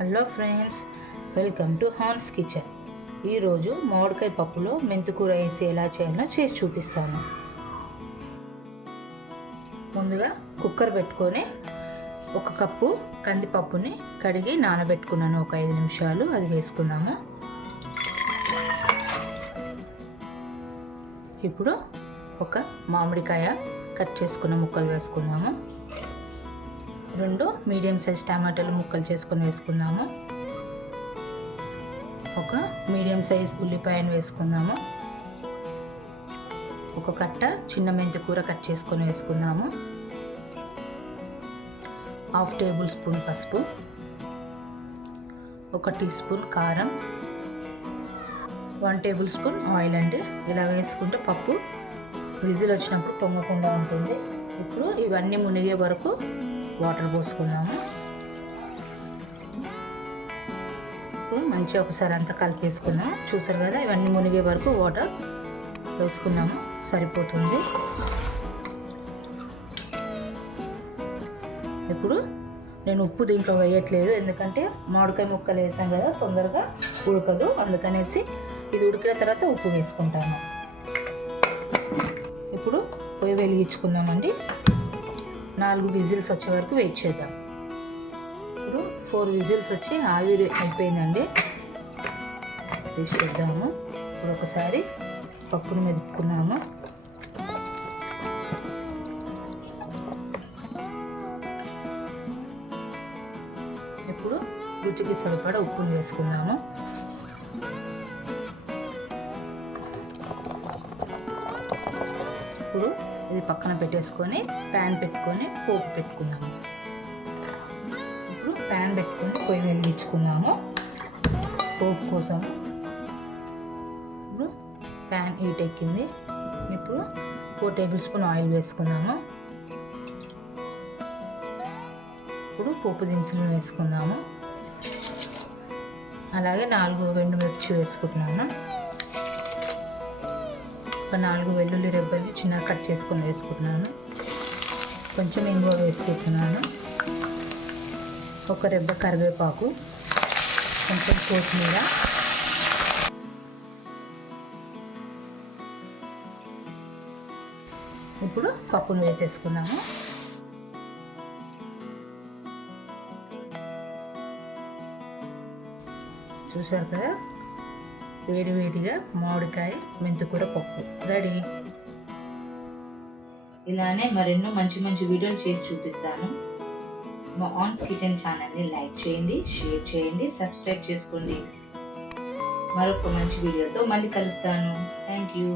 Hello friends, welcome to Hans kitchen. ఈరోజు మామిడికాయ పప్పులో మెంతికూర వేసి ఎలా చేయాలో చేసి చూపిస్తాను. ముందుగా కుక్కర్ పెట్టుకొని 1 కప్పు కందిపప్పుని కడిగి నానబెట్టుకున్నాను. ఒక 5 నిమిషాలు అది వేసుకుందాము. ఇప్పుడు ఒక మామిడికాయ కట్ చేసుకున్న ముక్కలు వేసుకుందాము. 2 మీడియం సైజ్ టమాటాలు ముక్కలు చేసుకొని వేసుకుందాము. ఒక మీడియం సైజ్ ఉల్లిపాయను వేసుకుందాము. ఒక కట్ట చిన్న మెంతి కూర కట్ చేసుకొని వేసుకుందాము. 1/2 టేబుల్ స్పూన్ పసుపు, 1 టీ స్పూన్ కారం, 1 టేబుల్ స్పూన్ ఆయిల్ అండి. ఇలా వేసుకుంటే పప్పు విజిల్ వచ్చినప్పుడు పొంగకుండా ఉంటుంది. ఇప్పుడు ఇవన్నీ మునిగే వరకు వాటర్ పోసుకుందాము. ఇప్పుడు మంచిగా ఒకసారి అంతా కలిపేసుకుందాం. చూసారు కదా, ఇవన్నీ మునిగే వరకు వాటర్ వేసుకున్నాము, సరిపోతుంది. ఇప్పుడు నేను ఉప్పు దీంట్లో వేయట్లేదు, ఎందుకంటే మామిడికాయ ముక్కలు వేసాం కదా, తొందరగా ఉడకదు. అందుకనేసి ఇది ఉడికిన తర్వాత ఉప్పు వేసుకుంటాను. ఇప్పుడు పొయ్యి వెలిగించుకుందామండి. 4 విజిల్స్ వచ్చే వరకు వెయిట్ చేద్దాం. ఇప్పుడు 4 విజిల్స్ వచ్చి ఆవిరి అయిపోయిందండి. తీసి చూద్దాము. ఇప్పుడు ఒకసారి పప్పును మెదుపుకున్నాము. ఇప్పుడు రుచికి సరిపడా ఉప్పును వేసుకుందాము. ఇప్పుడు ఇది పక్కన పెట్టేసుకొని ప్యాన్ పెట్టుకొని పోపు పెట్టుకుందాము. ఇప్పుడు ప్యాన్ పెట్టుకొని పొయ్యి వెలిగించుకుందాము పోపు కోసం. ఇప్పుడు ప్యాన్ హీట్ ఎక్కింది. ఇప్పుడు 4 టేబుల్ స్పూన్ ఆయిల్ వేసుకుందాము. ఇప్పుడు పోపు దినుసులు వేసుకుందాము. అలాగే 4 ఎండుమిర్చి వేసుకుంటున్నాను. ఒక 4 వెల్లుల్లి రెబ్బలు చిన్నగా కట్ చేసుకొని వేసుకుంటున్నాను. కొంచెం ఇంగువ వేసుకుంటున్నాను. 1 రెబ్బ కరివేపాకు, కొంచెం కొత్తిమీర, ఇప్పుడు పప్పును వేసేసుకున్నాము. చూసారు కదా, వేడివేడిగా మామిడికాయ మెంతికూర పప్పు రెడీ. ఇలానే మరెన్నో మంచి మంచి వీడియోలు చేసి చూపిస్తాను. మా హాన్స్ కిచెన్ ఛానల్ని లైక్ చేయండి, షేర్ చేయండి, సబ్స్క్రైబ్ చేసుకోండి. మరొక మంచి వీడియోతో మళ్ళీ కలుస్తాను. Thank you.